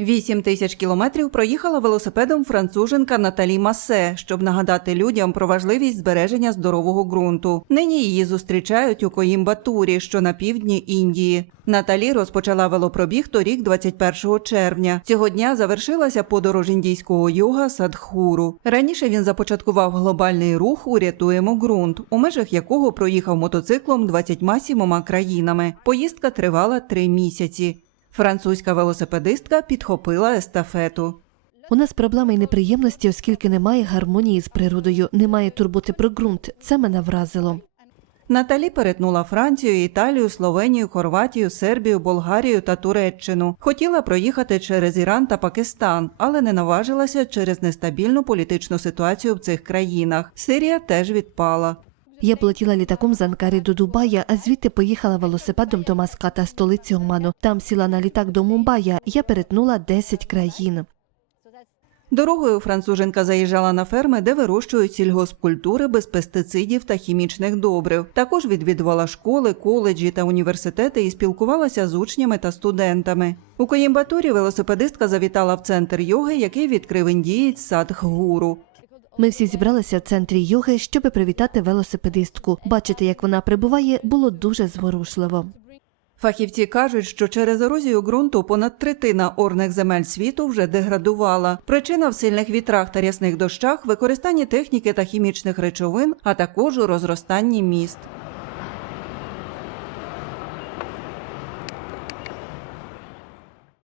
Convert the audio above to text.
Вісім тисяч кілометрів проїхала велосипедом француженка Наталі Масе, щоб нагадати людям про важливість збереження здорового ґрунту. Нині її зустрічають у Коїмбатурі, що на півдні Індії. Наталі розпочала велопробіг торік, 21 червня. Цього дня завершилася подорож індійського йога Садхгуру. Раніше він започаткував глобальний рух Урятуємо ґрунт, у межах якого проїхав мотоциклом 27 країнами. Поїздка тривала три місяці. Французька велосипедистка підхопила естафету. У нас проблеми і неприємності, оскільки немає гармонії з природою, немає турботи про ґрунт. Це мене вразило. Наталі перетнула Францію, Італію, Словенію, Хорватію, Сербію, Болгарію та Туреччину. Хотіла проїхати через Іран та Пакистан, але не наважилася через нестабільну політичну ситуацію в цих країнах. Сирія теж відпала. Я полетіла літаком з Анкари до Дубая, а звідти поїхала велосипедом до Маската, столиці Оману. Там сіла на літак до Мумбая. Я перетнула 10 країн. Дорогою француженка заїжджала на ферми, де вирощують сільгоспкультури без пестицидів та хімічних добрив. Також відвідувала школи, коледжі та університети і спілкувалася з учнями та студентами. У Коїмбатурі велосипедистка завітала в центр йоги, який відкрив індієць Садхгуру. Ми всі зібралися в центрі йоги, щоб привітати велосипедистку. Бачити, як вона прибуває, було дуже зворушливо. Фахівці кажуть, що через ерозію ґрунту понад третина орних земель світу вже деградувала. Причина в сильних вітрах та рясних дощах, використанні техніки та хімічних речовин, а також у розростанні міст.